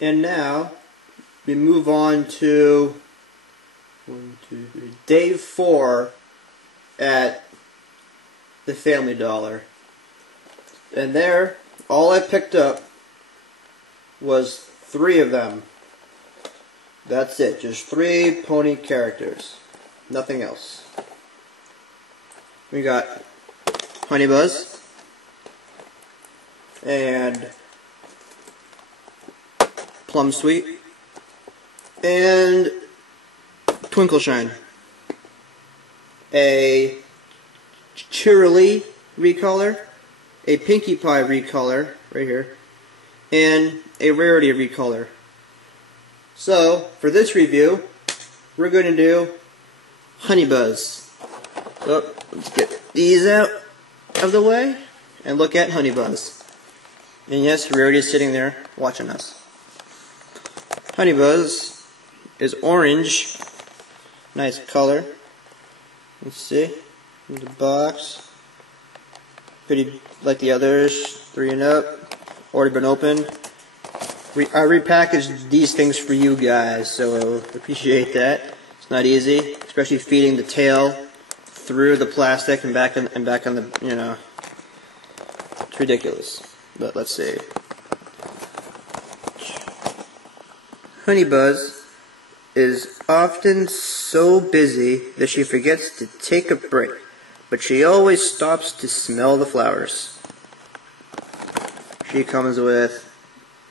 And now we move on to day 4 at the Family Dollar. And there, all I picked up was 3 of them. That's it, just 3 pony characters. Nothing else. We got Honeybuzz and Plum Sweet and Twinkle-Shine. A Cheerilee recolor, a Pinkie Pie recolor, right here, and a Rarity recolor. So, for this review, we're going to do Honeybuzz. So, let's get these out of the way and look at Honeybuzz. And yes, Rarity is sitting there watching us. Honeybuzz is orange. Nice color. Let's see. In the box. Pretty like the others. 3 and up. Already been opened. I repackaged these things for you guys, so appreciate that. It's not easy, especially feeding the tail through the plastic and back on the, you know. It's ridiculous. But let's see. Honeybuzz is often so busy that she forgets to take a break, but she always stops to smell the flowers. She comes with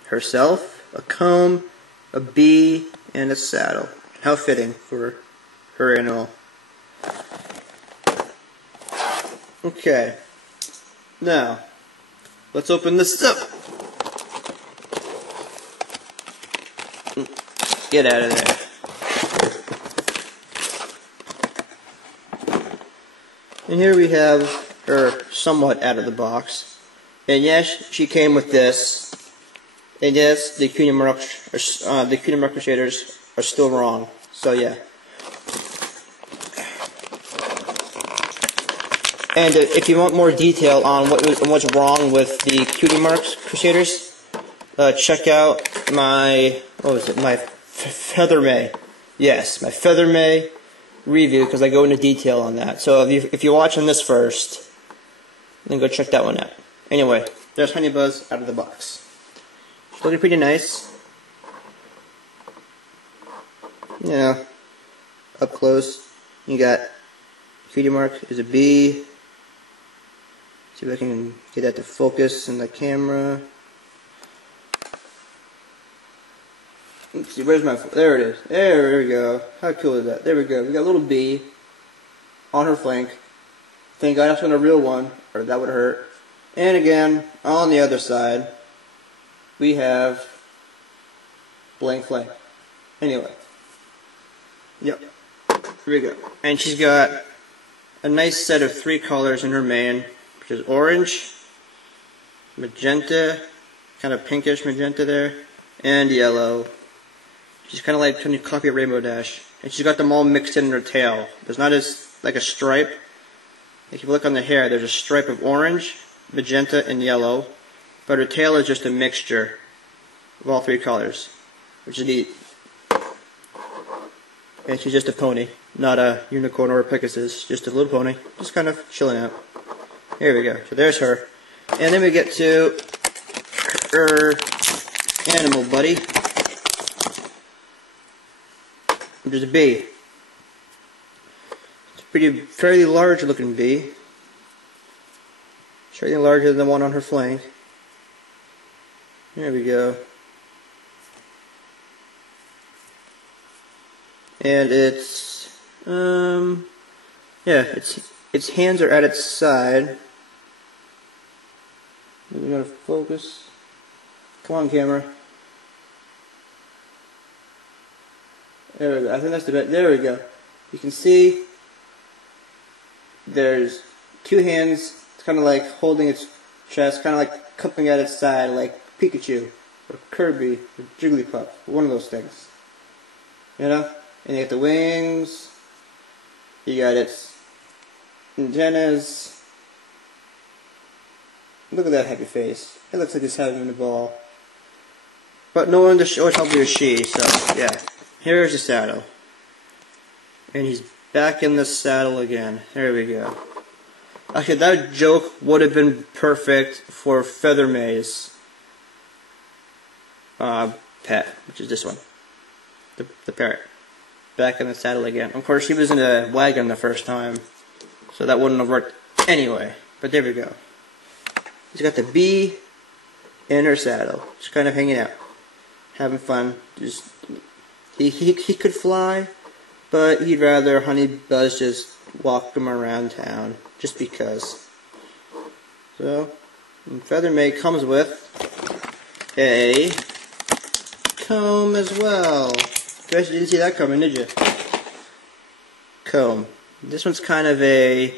herself, a comb, a bee, and a saddle. How fitting for her animal. Okay, now let's open this up. Get out of there. And here we have her somewhat out of the box. And yes, she came with this. And yes, the Cutie Mark Crusaders are still wrong. So yeah. And if you want more detail on what's wrong with the Cutie Mark Crusaders, check out my my Feather May. Yes, my Feather May review, because I go into detail on that. So if you're watching this first, then go check that one out. Anyway, there's Honeybuzz out of the box. She's looking pretty nice. Yeah, up close, you got Cutie Mark is a bee. See if I can get that to focus in the camera. Let's see, where's my... There it is. There we go. How cool is that? There we go. We got a little bee on her flank. Thank God that's not a real one, or that would hurt. And again, on the other side, we have blank flank. Anyway. Yep. Here we go. And she's got a nice set of 3 colors in her mane, which is orange, magenta, kind of pinkish magenta there, and yellow. She's kind of like trying to copy a Rainbow Dash. And she's got them all mixed in her tail. There's not like a stripe. If you look on the hair, there's a stripe of orange, magenta, and yellow. But her tail is just a mixture of all 3 colors, which is neat. And she's just a pony, not a unicorn or a Pegasus, just a little pony, just kind of chilling out. Here we go. So there's her. And then we get to her animal buddy. There's a bee. It's a fairly large looking bee. Slightly larger than the one on her flank. There we go. And its its hands are at its side. We're gonna focus. Come on, camera. There we go. I think that's the best. There we go. You can see there's 2 hands. It's kind of like holding its chest, kind of like cupping at its side, like Pikachu or Kirby or Jigglypuff, one of those things. You know? And you got the wings. You got its antennas. Look at that happy face. It looks like it's having a ball. But no one in the show is probably a she, so yeah. Here's the saddle. And he's back in the saddle again. There we go. Actually, that joke would have been perfect for Feather May's pet, which is this one. The parrot. Back in the saddle again. Of course, she was in a wagon the first time, so that wouldn't have worked anyway. But there we go. He's got the bee in her saddle, just kind of hanging out, having fun. Just he could fly, but he'd rather Honeybuzz just walk him around town, just because. So, Feather May comes with a comb as well. You guys didn't see that coming, did you? Comb. This one's kind of a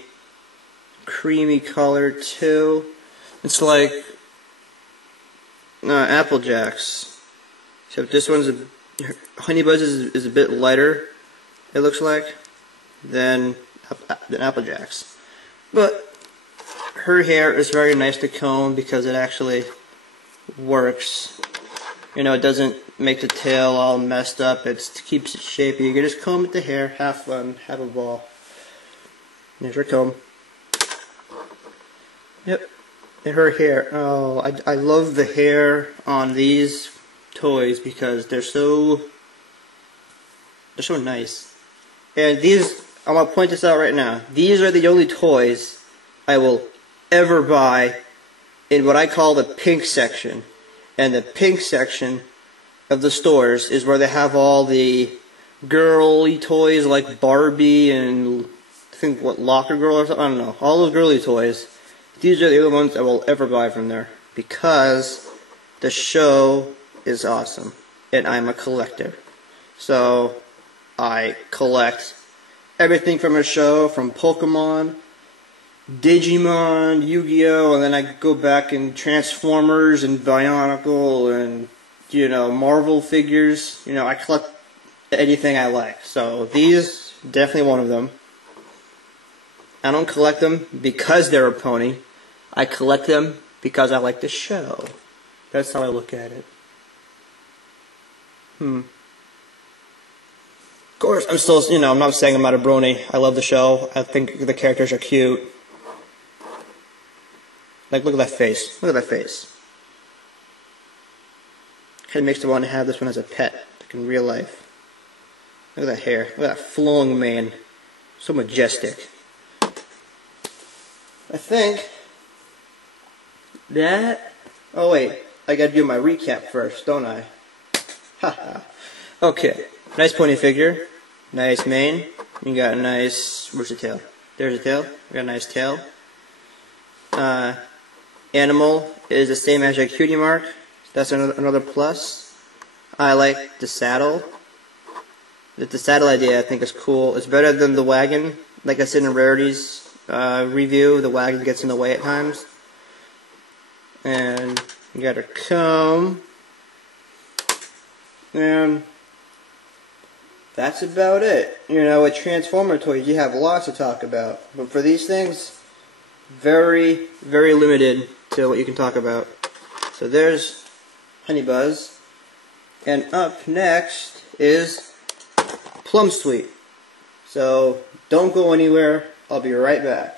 creamy color too. It's like Apple Jacks. Except this one's Honeybuzz is a bit lighter, it looks like, than Apple Jacks. But her hair is very nice to comb because it actually works. You know, it doesn't make the tail all messed up. It keeps it shapy. You can just comb at the hair, have fun, have a ball. There's her comb. Yep. And her hair. Oh, I love the hair on these toys because they're so nice. And these, I'm gonna point this out right now. These are the only toys I will ever buy in what I call the pink section. And the pink section of the stores is where they have all the girly toys like Barbie and I think what Locker Girl or something. I don't know. All those girly toys. These are the only ones I will ever buy from there because the show is awesome and I'm a collector. So I collect everything from a show, from Pokemon, Digimon, Yu-Gi-Oh, and then I go back in Transformers and Bionicle and, you know, Marvel figures. You know, I collect anything I like. So these, definitely one of them. I don't collect them because they're a pony. I collect them because I like the show. That's how I look at it. Of course, I'm still, you know, I'm not saying I'm not a brony. I love the show. I think the characters are cute. Like, look at that face. Look at that face. Kind of makes me want to have this one as a pet, like in real life. Look at that hair. Look at that flowing mane. So majestic. I think that... Oh wait, I gotta do my recap first, don't I? Haha. Okay, nice pony figure. Nice mane. You got a nice... Where's the tail? There's the tail. We got a nice tail. Animal is the same as your cutie mark. That's another plus. I like the saddle. The saddle idea I think is cool. It's better than the wagon. Like I said in Rarity's review, the wagon gets in the way at times. And you got a comb. And that's about it. You know, with Transformer toys, you have lots to talk about. But for these things, very, very limited to what you can talk about. So there's Honeybuzz. And up next is Plum Sweet. So don't go anywhere. I'll be right back.